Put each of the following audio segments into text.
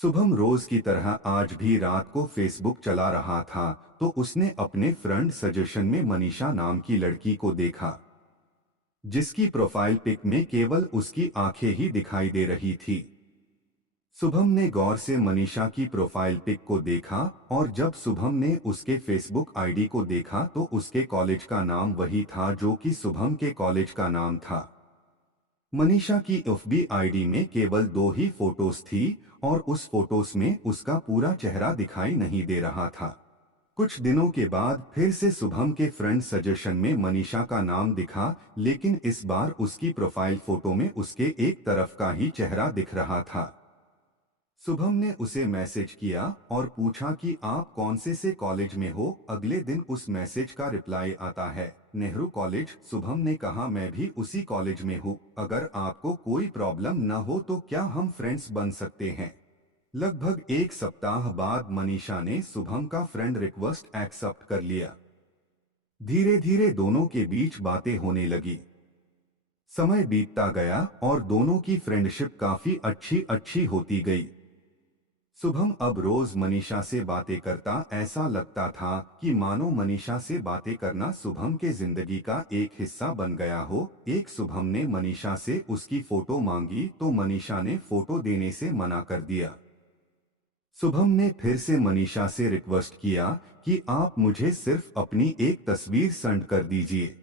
शुभम रोज की तरह आज भी रात को फेसबुक चला रहा था तो उसने अपने फ्रेंड सजेशन में मनीषा नाम की लड़की को देखा, जिसकी प्रोफाइल पिक में केवल उसकी आंखें ही दिखाई दे रही थी। शुभम ने गौर से मनीषा की प्रोफाइल पिक को देखा और जब शुभम ने उसके फेसबुक आईडी को देखा तो उसके कॉलेज का नाम वही था जो कि शुभम के कॉलेज का नाम था। मनीषा की एफबी आईडी में केवल दो ही फोटोज थी और उस फोटोज में उसका पूरा चेहरा दिखाई नहीं दे रहा था। कुछ दिनों के बाद फिर से शुभम के फ्रेंड सजेशन में मनीषा का नाम दिखा, लेकिन इस बार उसकी प्रोफाइल फोटो में उसके एक तरफ का ही चेहरा दिख रहा था। शुभम ने उसे मैसेज किया और पूछा कि आप कौन से कॉलेज में हो। अगले दिन उस मैसेज का रिप्लाई आता है, नेहरू कॉलेज। शुभम ने कहा, मैं भी उसी कॉलेज में हूँ, अगर आपको कोई प्रॉब्लम न हो तो क्या हम फ्रेंड्स बन सकते हैं। लगभग एक सप्ताह बाद मनीषा ने शुभम का फ्रेंड रिक्वेस्ट एक्सेप्ट कर लिया। धीरे धीरे दोनों के बीच बातें होने लगी। समय बीतता गया और दोनों की फ्रेंडशिप काफी अच्छी अच्छी होती गई। शुभम अब रोज मनीषा से बातें करता, ऐसा लगता था कि मानो मनीषा से बातें करना शुभम के जिंदगी का एक हिस्सा बन गया हो। एक शुभम ने मनीषा से उसकी फोटो मांगी तो मनीषा ने फोटो देने से मना कर दिया। शुभम ने फिर से मनीषा से रिक्वेस्ट किया कि आप मुझे सिर्फ अपनी एक तस्वीर सेंड कर दीजिए।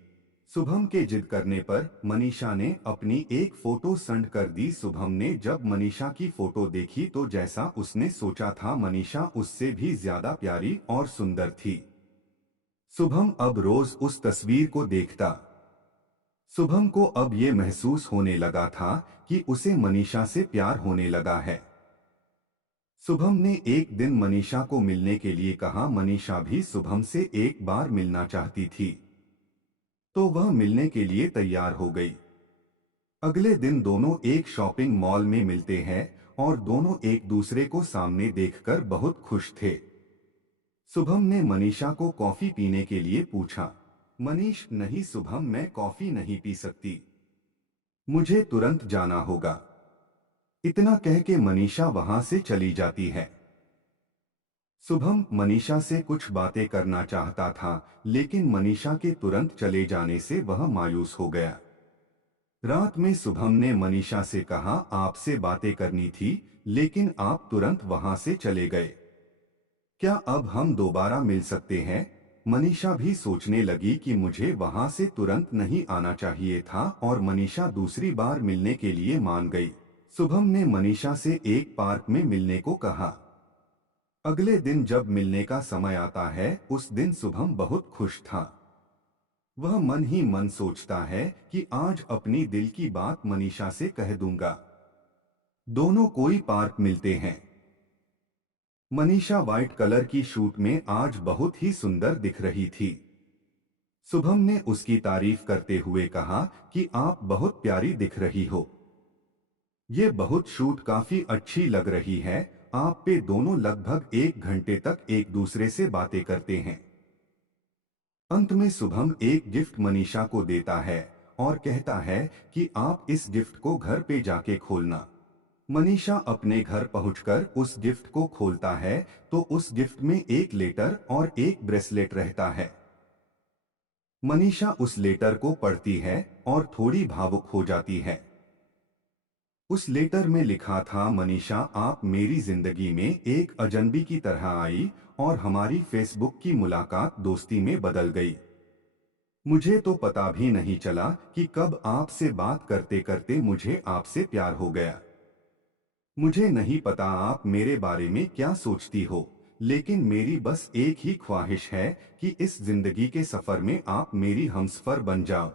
शुभम के जिद करने पर मनीषा ने अपनी एक फोटो सेंड कर दी। शुभम ने जब मनीषा की फोटो देखी तो जैसा उसने सोचा था, मनीषा उससे भी ज्यादा प्यारी और सुंदर थी। शुभम अब रोज उस तस्वीर को देखता। शुभम को अब ये महसूस होने लगा था कि उसे मनीषा से प्यार होने लगा है। शुभम ने एक दिन मनीषा को मिलने के लिए कहा। मनीषा भी शुभम से एक बार मिलना चाहती थी, तो वह मिलने के लिए तैयार हो गई। अगले दिन दोनों एक शॉपिंग मॉल में मिलते हैं और दोनों एक दूसरे को सामने देखकर बहुत खुश थे। शुभम ने मनीषा को कॉफी पीने के लिए पूछा। मनीष, नहीं शुभम, मैं कॉफी नहीं पी सकती, मुझे तुरंत जाना होगा। इतना कह के मनीषा वहां से चली जाती है। शुभम मनीषा से कुछ बातें करना चाहता था, लेकिन मनीषा के तुरंत चले जाने से वह मायूस हो गया। रात में शुभम ने मनीषा से कहा, आपसे बातें करनी थी लेकिन आप तुरंत वहां से चले गए, क्या अब हम दोबारा मिल सकते हैं। मनीषा भी सोचने लगी कि मुझे वहां से तुरंत नहीं आना चाहिए था और मनीषा दूसरी बार मिलने के लिए मान गई। शुभम ने मनीषा से एक पार्क में मिलने को कहा। अगले दिन जब मिलने का समय आता है, उस दिन शुभम बहुत खुश था। वह मन ही मन सोचता है कि आज अपनी दिल की बात मनीषा से कह दूंगा। दोनों कोई पार्क मिलते हैं। मनीषा व्हाइट कलर की सूट में आज बहुत ही सुंदर दिख रही थी। शुभम ने उसकी तारीफ करते हुए कहा कि आप बहुत प्यारी दिख रही हो, ये बहुत सूट काफी अच्छी लग रही है। आप पे दोनों लगभग एक घंटे तक एक दूसरे से बातें करते हैं। अंत में शुभम एक गिफ्ट मनीषा को देता है और कहता है कि आप इस गिफ्ट को घर पे जाके खोलना। मनीषा अपने घर पहुंचकर उस गिफ्ट को खोलता है तो उस गिफ्ट में एक लेटर और एक ब्रेसलेट रहता है। मनीषा उस लेटर को पढ़ती है और थोड़ी भावुक हो जाती है। उस लेटर में लिखा था, मनीषा, आप मेरी जिंदगी में एक अजनबी की तरह आई और हमारी फेसबुक की मुलाकात दोस्ती में बदल गई। मुझे तो पता भी नहीं चला कि कब आपसे बात करते करते मुझे आपसे प्यार हो गया। मुझे नहीं पता आप मेरे बारे में क्या सोचती हो, लेकिन मेरी बस एक ही ख्वाहिश है कि इस जिंदगी के सफर में आप मेरी हमसफर बन जाओ।